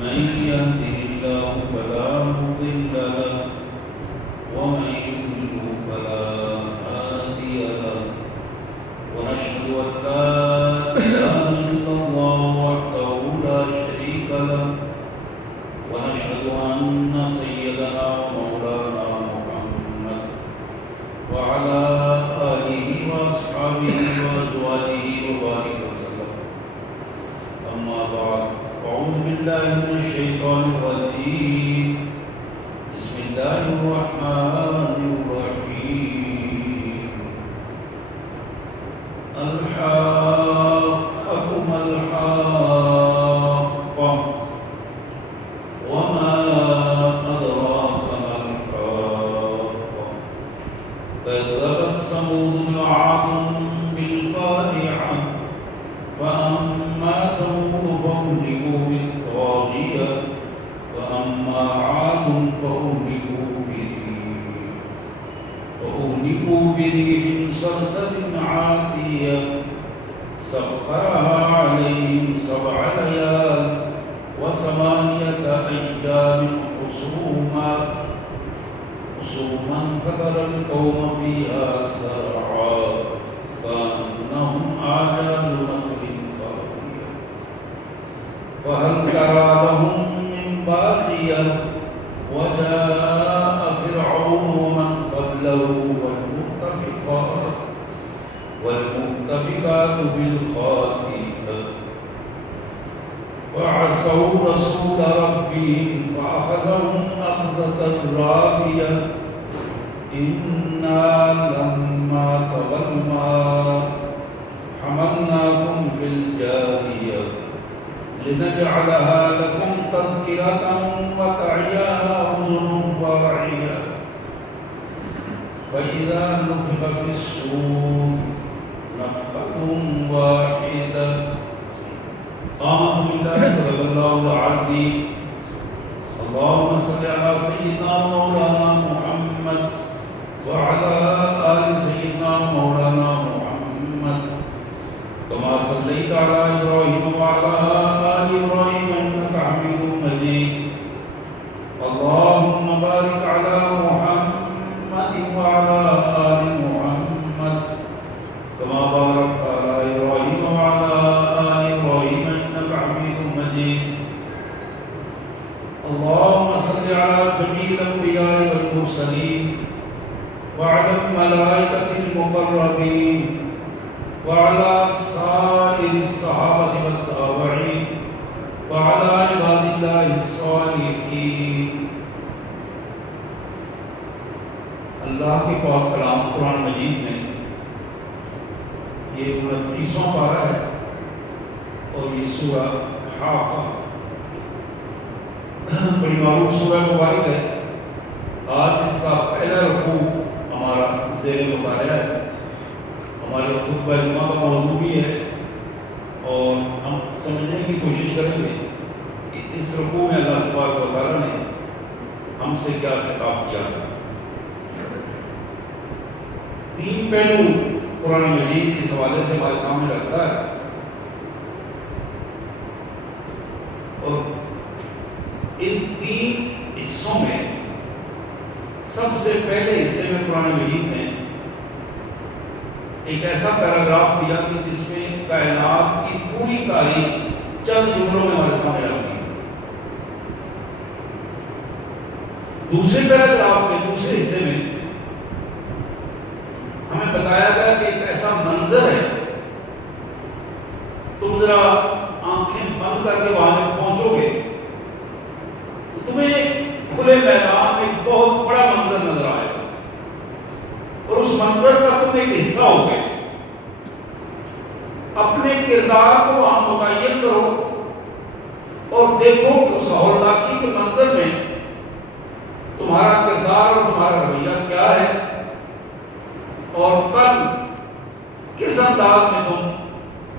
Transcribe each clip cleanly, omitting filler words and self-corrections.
من يهده الله فلا مضل له ومن يضلل فلا هادي له ونشهد أن لا إله إلا الله وحده لا شريك له ونشهد أن سيدنا ومولانا محمد وعلى آله وأصحابه وأزواجه وبارك وسلم. أما بعد، أعوذ بالله من الشيطان الرجيم. بسم الله الرحمن الرحيم. الحاقة ما الحاقة وما أدراك ما الحاقة كذبت ثمود وعاد بالقارعة فأما ثمود فأهلكوا بالطاغية وأما عاد فأهلكوا بريح صرصر عاتية سخرها عليهم 7 ليال و8 أيام حسوما فترى القوم فيها سرعا كأنهم أعجاز نخل خاوية فهل ترى لهم من باقية وجاء فرعون ومن قبله والمؤتفكات بالخاطئة فعصوا رسول ربهم فأخذهم أخذة رابية إنا لما طغى الماء حملناكم في الجارية لنجعلها لكم تذكرة وتعيها أذن واعية فإذا نفخ في الصور نفخة واحدة. آمنت بالله صدق الله العظيم. اللهم صل على سيدنا مولانا محمد وعلى آل سيدنا مولانا محمد كما صليت على إبراهيم وعلى آل إبراهيم إنك حميد مجيد. اللهم بارك على محمد وعلى آل محمد كما باركت على إبراهيم وعلى آل إبراهيم إنك حميد مجيد. اللهم صل على جميع الأنبياء والمرسلين وعلى الملائكة المقربين وعلى سائر الصحابة والتابعين وعلى عباد الله الصالحين. اللہ کے پاک کلام قرآن مجید میں یہ 29واں پارہ ہے اور یہ سورہ حاقہ بڑی معروف سورہ مبارک ہے. آج اس کا پہلا رکوع ہمارا زیر مطالعہ ہے. ہمارے خطبہ جمعہ کا موضوع بھی ہے اور ہم سمجھنے کی کوشش کریں گے کہ اس رکوع میں اللہ تبارک و تعالیٰ نے ہم سے کیا خطاب کیا ہے. 3 پہلو قرآن مجید اس حوالے سے ہمارے سامنے رکھتا ہے اور ان 3 حصوں میں سب سے پہلے حصے میں قرآن مجید نے ایک ایسا پیراگراف دیا کہ جس میں کائنات کی پوری تاریخ چند جملوں میں ہمارے سامنے رکھی. دوسرے پیراگراف میں دوسرے حصے میں ہمیں بتایا گیا کہ ایک ایسا منظر ہے تم ذرا آنکھیں بند کر کے وہاں جب پہنچو گے تو تمہیں ایک کھلے میدان میں ایک بہت بڑا منظر نظر آئے گا اور اس منظر کا تم ایک حصہ ہو گے. اپنے کردار کو وہاں متعین کرو اور دیکھو کہ اس ہولناکی کے منظر میں تمہارا کردار اور تمہارا رویہ کیا ہے اور کل کس انداز میں تم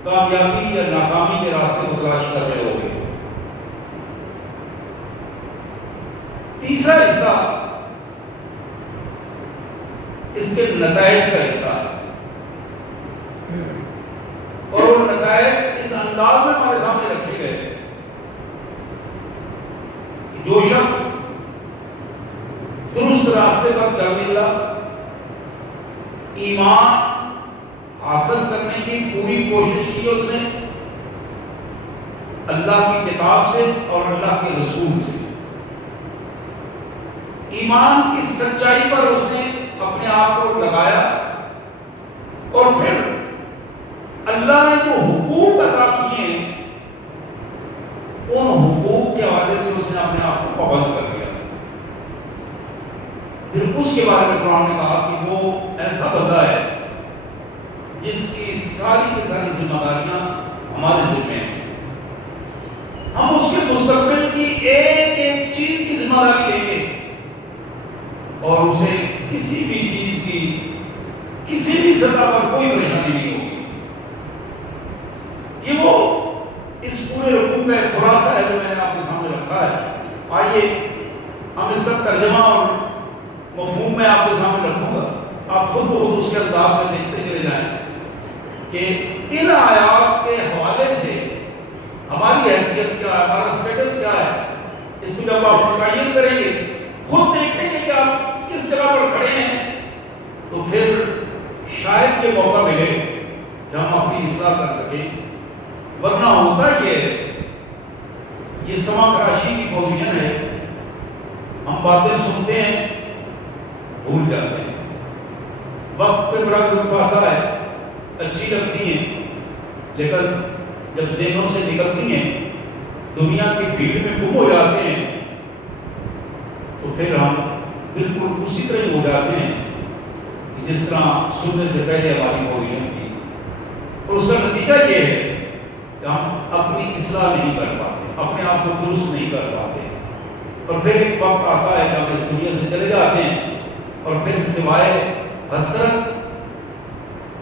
کامیابی یا ناکامی کے راستے کو تلاش کر رہے ہوگے. تیسرا حصہ اس کے نتائج کا حصہ ہے اور وہ نتائج اس انداز میں ہمارے سامنے رکھے گئے جو شخص درست راستے پر چل نکلا، ایمان حاصل کرنے کی پوری کوشش کی اس نے اللہ کی کتاب سے اور اللہ کے رسول سے، ایمان کی سچائی پر اس نے اپنے آپ کو لگایا، اور پھر اللہ نے جو حقوق عطا کیے ان حقوق کے حوالے سے اس نے اپنے آپ کو پابند کر دیا۔ پھر اس کے بارے میں قرآن نے کہا کہ وہ ایسا بندہ ہے جس کی ساری کی ساری ذمہ داریاں ہمارے ذمہ ہیں، ہم اس کے مستقبل کی ایک ایک چیز کی ذمہ داری لیں گے، اور اسے کسی بھی چیز کی کسی بھی سطح پر کوئی پریشانی نہیں ہوگی۔ یہ وہ اس پورے رکوع کا ایک خلاصہ ہے جو میں نے آپ کے سامنے رکھا ہے۔ آئیے ہم اس کا ترجمہ اور مفہوم میں آپ کے سامنے رکھوں گا، آپ خود بخود اس کے انداز میں دیکھتے چلے جائیں کہ ان آیات کے حوالے سے ہماری حیثیت کیا ہے، ہمارا اسٹیٹس کیا ہے۔ اس کو جب آپ متعین کریں گے، خود دیکھیں گے کہ آپ کس جگہ پر کھڑے ہیں، تو پھر شاید یہ موقع ملے کہ ہم اپنی اصلاح کر سکیں، ورنہ ہوتا یہ سما خراشی کی پوزیشن ہے، ہم باتیں سنتے ہیں بھول جاتے ہیں، وقت پہ بڑا لطف آتا ہے، اچھی لگتی ہیں، لیکن جب ذہنوں سے نکلتی ہیں، دنیا کی بھیڑ میں گم ہو جاتے ہیں، تو پھر ہم بالکل اسی طرح ہو جاتے ہیں جس طرح سننے سے پہلے ہماری پوزیشن تھی، اور اس کا نتیجہ یہ ہے کہ ہم اپنی اصلاح نہیں کر پاتے، اپنے آپ کو درست نہیں کر پاتے، اور پھر ایک وقت آتا ہے کہ ہم اس دنیا سے چلے جاتے ہیں، اور پھر سوائے حسرت،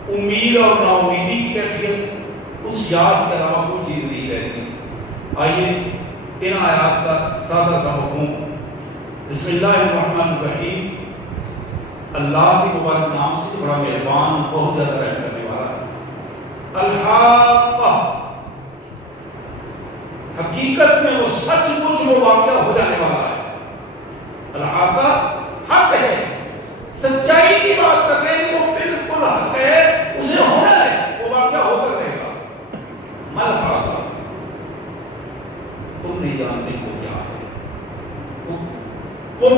امید اور نا امیدی کی کیفیت، اس یاس کے علاوہ کوئی چیز نہیں رہتی۔ آئیے ان آیات کا سادہ سا مفہوم۔ بسم اللہ الرحمن الرحیم، اللہ کے مبارک نام سے بڑا مہربان، بہت زیادہ رحم کرنے والا ہے۔ الحاقہ، حقیقت میں وہ سچ مچ وہ واقعہ ہو جانے والا ہے۔ الحاقہ حق ہے، سچائی کی بات کر رہے ہیں کہ وہ بالکل حق ہے، اسے ہونا ہے، وہ واقعہ ہو کر رہے گا۔ الحاقہ، تم نہیں جانتے وہ کیا ہے، وہ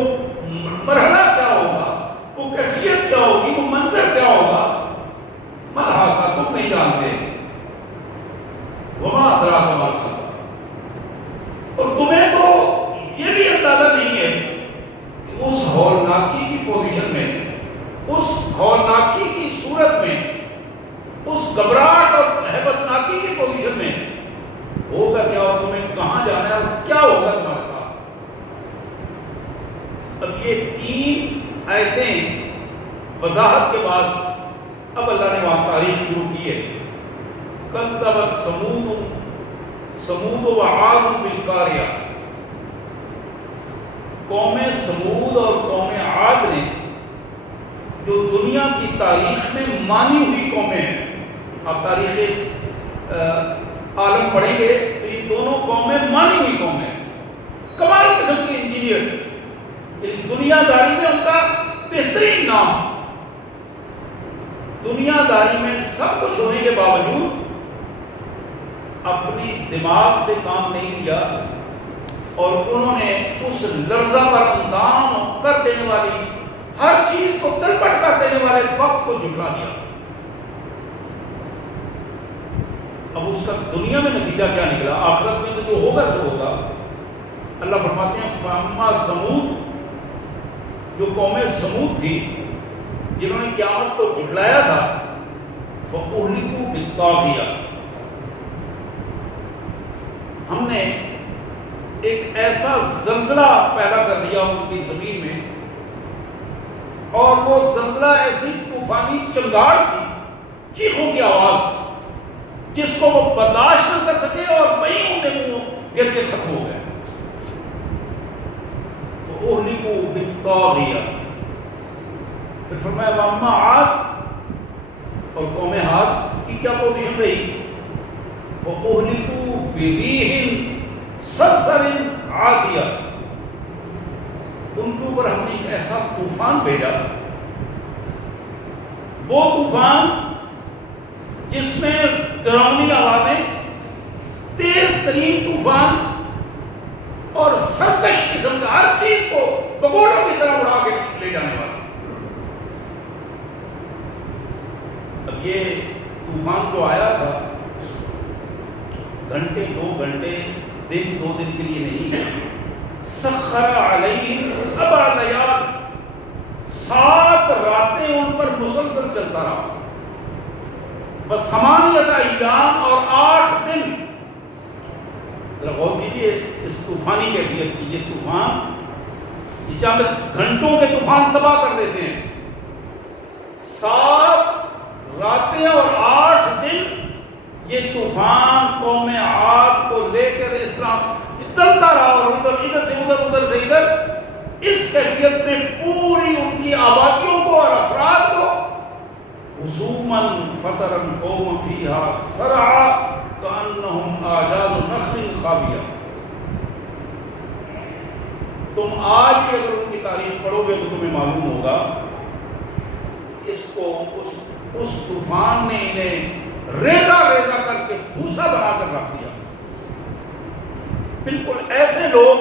مرحلہ کیا ہوگا، وہ کیفیت کیا ہوگی، وہ منظر کیا ہوگا۔ الحاقہ، تم نہیں جانتے۔ وما ادراک ما الحاقہ، اور تمہیں تو یہ بھی اندازہ نہیں ہے کہ اس ہولناکی کی پوزیشن میں، اس ہولناکی کی صورت میں، اس گھبراہٹ اور ہیبتناکی کی پوزیشن میں ہوگا کیا، اور تمہیں کہاں جانا ہے اور کیا ہوگا تمہارے ساتھ۔ اب یہ 3 آیتیں وضاحت کے بعد اب اللہ نے وہاں تاریخ شروع کی ہے۔ کذبت سمود و عاد بالقاریہ، قوم سمود اور قوم عاد نے، جو دنیا کی تاریخ میں مانی ہوئی قومیں ہیں، آپ تاریخ عالم پڑھیں گے تو یہ دونوں قومیں مانی ہوئی قومیں ہیں، کمال قسم کی انجینئر، دنیا داری میں ان کا بہترین نام، دنیا داری میں سب کچھ ہونے کے باوجود اپنی دماغ سے کام نہیں لیا، اور انہوں نے اس لرزہ پر اندام کر دینے والی، ہر چیز کو تلپٹ کر دینے والے وقت کو جھٹلا دیا۔ اب اس کا دنیا میں نتیجہ کیا نکلا، آخرت میں تو جو ہوگا سو ہوگا۔ اللہ فرماتے ہیں فاما سمود، جو قوم سمود تھی جنہوں نے قیامت کو جھٹلایا تھا، فَأُهْلِكُوا بِالطَّاغِيَةِ، ہم نے ایک ایسا زلزلہ پیدا کر دیا ان کی زمین میں، اور وہ زلزلہ ایسی طوفانی چنگاڑ تھی، چیخوں کی آواز، جس کو وہ برداشت نہ کر سکے، اور وہیں ان کے منہ گر کے ختم ہو گئے۔ فَأُهْلِكُوا بِالطَّاغِيَةِ، پھر فرمایا وَأَمَّا عَادٌ، اور قوم عاد کی کیا پوزیشن رہی، فَأُهْلِكُوا بِرِيحٍ صَرْصَرٍ عَاتِيَةٍ، ان کے اوپر ہم نے ایک ایسا طوفان بھیجا، وہ طوفان جس میں ڈراؤنی آوازیں، تیز ترین طوفان اور سرکش قسم کا ہر چیز کو بگوڑوں کی طرح اڑا کے لے جانے والا۔ اب یہ طوفان جو آیا تھا گھنٹے 2 گھنٹے، دن 2 دن کے لیے نہیں، سخر علیہم 7 لیال، 7 راتیں ان پر مسلسل چلتا رہا، بس 8 ایام اور 8 دن۔ ذرا غور کیجیے اس طوفانی کیفیت کی، یہ طوفان یہ چند گھنٹوں کے طوفان تباہ کر دیتے ہیں، 7 راتیں اور 8 دن یہ طوفان قوم عاد کو لے کر اس طرح چلتا رہا، اور ادھر سے ادھر، ادھر سے ادھر، اس کیفیت میں پوری ان کی آبادیوں کو اور افراد کو حسوماً فترا قوم فیہا سرعا کأنہم اعجاز نخل خاویہ۔ تم آج بھی اگر ان کی تاریخ پڑھو گے تو تمہیں معلوم ہوگا اس کو اس طوفان نے انہیں ریزہ ریزہ کر کے بھوسا بنا کر رکھ دیا۔ بالکل ایسے لوگ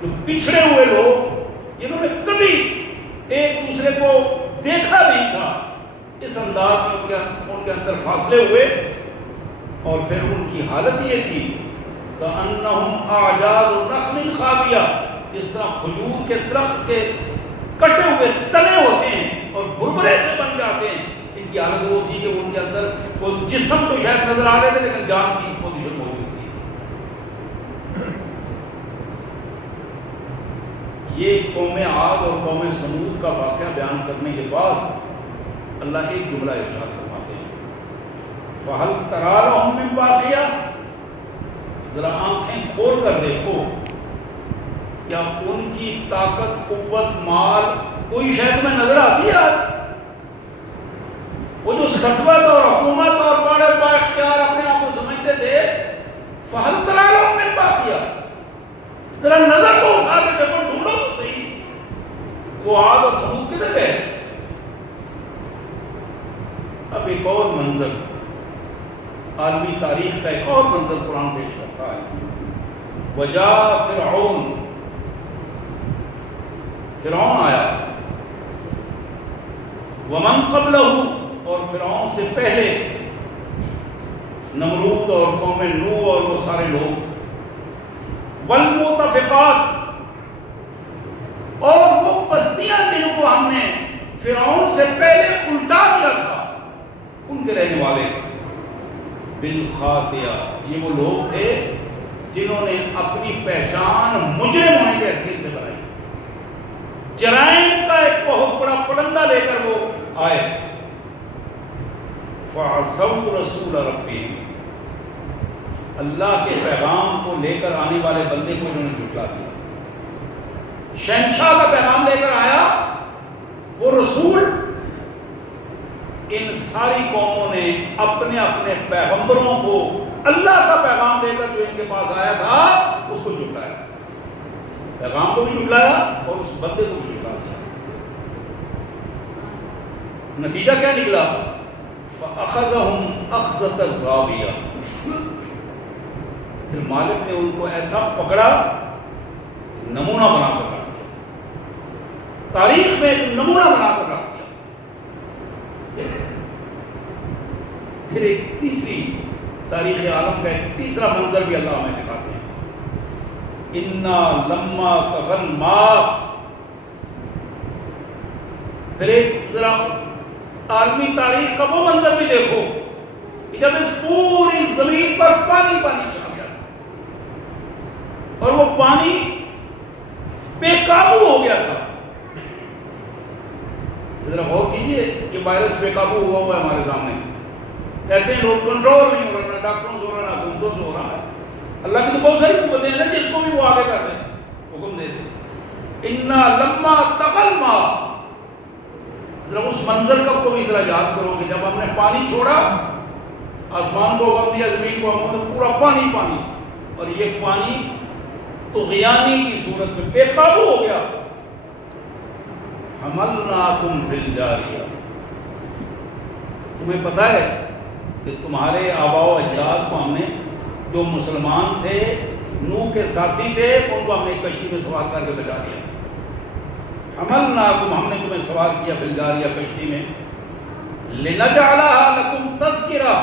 جو پچھڑے ہوئے لوگ، جنہوں نے کبھی ایک دوسرے کو دیکھا نہیں تھا، اس انداز میں ان کے اندر فاصلے ہوئے، اور پھر ان کی حالت یہ تھی کأنہم اعجاز نخل خاویہ، جس طرح کھجور کے درخت کے کٹے ہوئے تنے ہوتے ہیں اور بھربھرے سے بن جاتے ہیں، ان کی حالت وہ تھی کہ ان کے اندر وہ جسم تو شاید نظر آ رہے تھے لیکن جان کی پوزیشن موجود تھی۔ یہ قوم عاد اور قوم ثمود کا واقعہ بیان کرنے کے بعد اللہ ایک جملہ ارشاد فرماتے ہیں، فَهَلْ تَرَىٰ لَهُم مِّن بَاقِیَةٍ، ذرا آنکھیں کھول کر دیکھو کیا ان کی طاقت، قوت، مال کوئی شاید میں نظر آتی ہے؟ وہ جو سطوت اور حکومت اور بڑے با اختیار اپنے آپ کو سمجھتے تھے، فَهَلْ تَرَىٰ لَهُم مِّن بَاقِیَةٍ، ذرا نظر تو اٹھا کے دیکھو، ڈھونڈو تو صحیح وہ عاد اور ثمود کدھر گئے۔ اب ایک اور منظر، عالمی تاریخ کا ایک اور منظر قرآن پیش کرتا ہے، وجاء فرعون، فرعون آیا، ومن قبلہ، اور فرعون سے پہلے نمرود اور قوم نوح اور وہ سارے لوگ، والمؤتفقات، اور وہ بستیاں جن کو ہم نے فرعون سے پہلے الٹا دیا تھا، ان کے رہنے والے، بالخاطئہ، یہ وہ لوگ تھے جنہوں نے اپنی پہچان مجرم ہونے کے حیثیت سے بنائی، جرائم کا ایک بہت بڑا پلندہ لے کر وہ آئے، فَعَصَوْا رَسُولَ رَبِّهِمْ، اللہ کے پیغام کو لے کر آنے والے بندے کو انہوں نے جھٹلا دیا۔ شہنشاہ کا پیغام لے کر آیا وہ رسول، ان ساری قوموں نے اپنے اپنے پیغمبروں کو اللہ کا پیغام دے کر جو ان کے پاس آیا تھا اس کو جھٹلایا، پیغام کو بھی جھٹلایا اور اس بندے کو بھی جھٹلا دیا۔ نتیجہ کیا نکلا؟ فَأَخَذَهُمْ أَخْذَةً رَابِيَةً، پھر مالک نے ان کو ایسا پکڑا، نمونہ بنا کر رکھ دیا، تاریخ میں ایک نمونہ بنا کر رکھ دیا۔ پھر ایک تیسری تاریخ عالم کا ایک تیسرا منظر بھی اللہ ہمیں دکھاتے ہیں، اِنَّا لَمَّا طَغَى الْمَاءُ، پھر ایک ذرا عالمی تاریخ کا وہ منظر بھی دیکھو کہ جب اس پوری زمین پر پانی پانی چھا گیا اور وہ پانی بے قابو ہو گیا تھا۔ ذرا غور کیجئے، یہ وائرس بے قابو ہوا ہے ہمارے سامنے، کہتے ہیں لوگ کنٹرول نہیں ہو رہا، نہ ڈاکٹروں سے ہو رہا، نہ حکومتوں سے ہو رہا ہے۔ اللہ کی تو بہت ساری قوتیں ہیں نا جس کو بھی وہ آگے کر دیں، حکم دے دیں۔ اِنَّا لَمَّا طَغَى الْمَاءُ، ذرا اس منظر کو بھی ذرا یاد کرو کہ جب ہم نے پانی چھوڑا، آسمان کو حکم دیا، زمین کو حکم دیا، پورا پانی پانی، اور یہ پانی طغیانی کی صورت میں بے قابو ہو گیا. حملناکم فی الجاریہ. تمہیں پتہ ہے کہ تمہارے آباء و اجداد کو ہم نے، جو مسلمان تھے، نوح کے ساتھی تھے، ان کو ہم نے کشتی میں سوار کر کے بچا دیا. حملناکم، ہم نے تمہیں سوار کیا فی الجاریہ، کشتی میں، لنجعلھا لکم تذکرہ،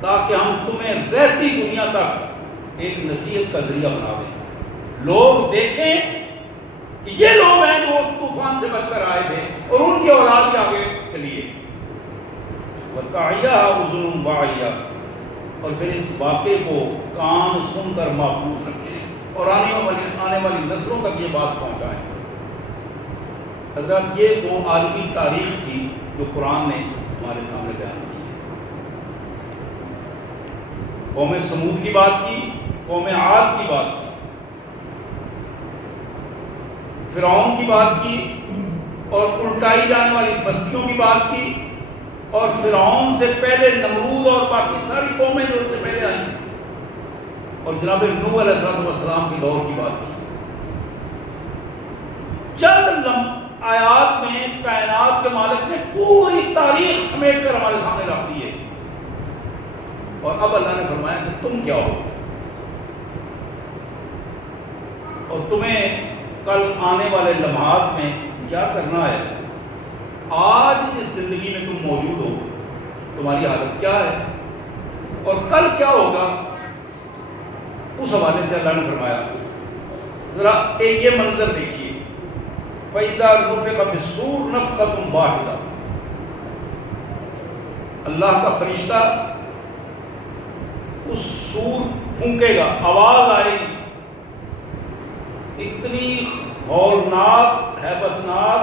تاکہ ہم تمہیں رہتی دنیا تک ایک نصیحت کا ذریعہ بنا دیں. لوگ دیکھیں کہ یہ لوگ ہیں جو اس طوفان سے بچ کر آئے تھے اور ان کی اولاد بھی آگے چلیے. وَتَعِيَهَا أُذُنٌ وَاعِيَةٌ، اور پھر اس واقعے کو کان سن کر محفوظ رکھیں اور آنے والی نسلوں تک یہ بات پہنچائیں. حضرات، یہ وہ عالمی تاریخ تھی جو قرآن نے ہمارے سامنے بیان کی. قوم سمود کی بات کی، قوم عاد کی بات کی، فرعون کی بات کی، اور الٹائی جانے والی بستیوں کی بات کی، اور فرعون سے پہلے نمرود اور باقی ساری قومیں جو اس سے پہلے آئیں، اور جناب نوح علیہ السلام کے دور کی بات کی. چند آیات میں کائنات کے مالک نے پوری تاریخ سمیٹ کر ہمارے سامنے رکھ دی ہے. اور اب اللہ نے فرمایا کہ تم کیا ہو، اور تمہیں کل آنے والے لمحات میں کیا کرنا ہے. آج جس زندگی میں تم موجود ہو، تمہاری حالت کیا ہے، اور کل کیا ہوگا، اس حوالے سے اللہ نے فرمایا. ذرا ایک یہ منظر دیکھیے، فَإِذَا نُفِخَ فِي الصُّورِ نَفْخَةٌ وَاحِدَةٌ. اللہ کا فرشتہ اس سور پھونکے گا، آواز آئے گی، اتنی ہولناک، ہیبتناک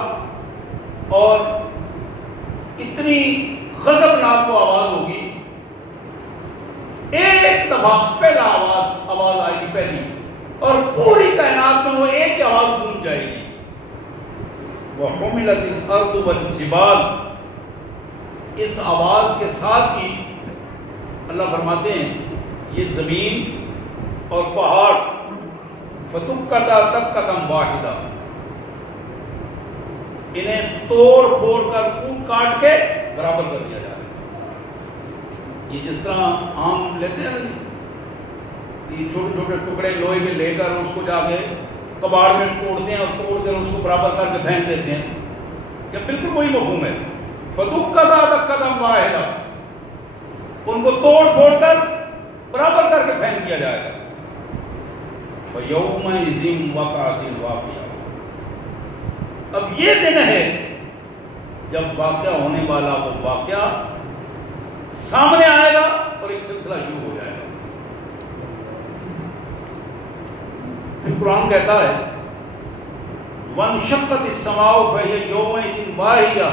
اور اتنی غضبناک وہ آواز ہوگی. ایک دفعہ پہلا آواز آئے گی پہلی، اور پوری کائنات میں وہ ایک ہی آواز گونج جائے گی. وَحُمِلَتِ الْأَرْضُ وَالْجِبَالُ. اس آواز کے ساتھ ہی اللہ فرماتے ہیں یہ زمین اور پہاڑ فَدُكَّتَا دَكَّةً وَاحِدَةً، انہیں توڑ پھوڑ کر کوٹ کاٹ کے برابر کر دیا جائے. یہ جس طرح آم لیتے ہیں نا، یہ چھوٹے چھوٹے ٹکڑے لوہے کے لے کر اس کو جا کے کباڑ میں توڑتے ہیں اور توڑ کر اس کو برابر کر کے پھینک دیتے ہیں، یہ بالکل وہی مفہوم ہے. فَدُكَّتَا دَكَّةً وَاحِدَةً، ان کو توڑ پھوڑ کر برابر کر کے پھینک دیا جائے گا. فَيَوْمَئِذٍ وَقَعَتِ الْوَاقِعَةُ. اب یہ دن ہے جب واقعہ ہونے والا وہ واقعہ سامنے آئے گا اور ایک سلسلہ شروع ہو جائے گا. پھر قرآن کہتا ہے وَانشَقَّتِ السَّمَاءُ فَهِيَ يَوْمَئِذٍ وَاهِيَةٌ.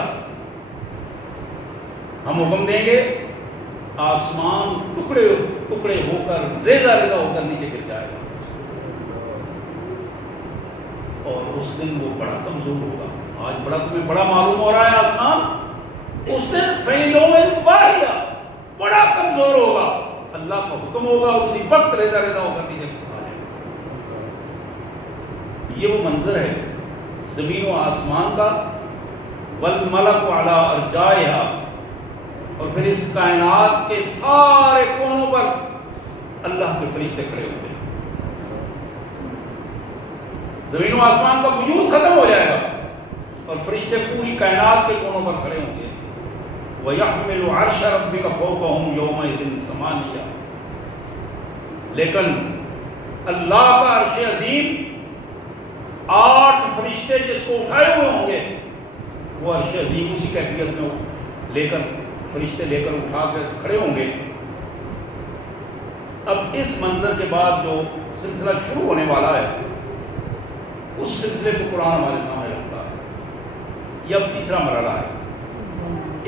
ہم حکم دیں گے آسمان ٹکڑے ٹکڑے ہو کر ریزہ ریزہ ہو کر نیچے گر جائے گا، اور اس دن وہ بڑا کمزور ہوگا. آج تمہیں بڑا معلوم ہو رہا ہے آسمان، اس دن فَإِنْ يَوْمٍ وَاحِدٍ بڑا کمزور ہوگا. اللہ کا حکم ہوگا اور اسی وقت ریزہ ریزہ ہو کر نیچے آ جائے گا. یہ وہ منظر ہے زمین و آسمان کا. وَالْمَلَكُ عَلَىٰ أَرْجَائِهَا، اور پھر اس کائنات کے سارے کونوں پر اللہ کے فرشتے کھڑے ہوتے ہیں. زمین و آسمان کا وجود ختم ہو جائے گا اور فرشتے پوری کائنات کے کونوں پر کھڑے ہوں گے. وَيَحْمِلُ عَرْشَ رَبِّكَ فَوْقَهُمْ يَوْمَئِذٍ ثَمَانِيَةٌ. لیکن اللہ کا عرش عظیم 8 فرشتے جس کو اٹھائے ہوئے ہوں گے، وہ عرش عظیم اسی کیفیت میں لے کر فرشتے لے کر اٹھا کر کھڑے ہوں گے. اب اس منظر کے بعد جو سلسلہ شروع ہونے والا ہے، اس سلسلے کو قرآن ہمارے سامنے رکھتا ہے. یہ اب تیسرا مرحلہ ہے.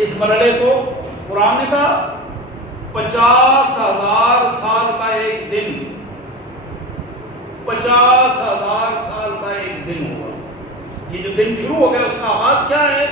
اس مرحلے کو قرآن نے کہا 50,000 سال کا ایک دن، 50,000 سال کا ایک دن ہوگا. یہ جو دن شروع ہو گیا اس کا آغاز کیا ہے؟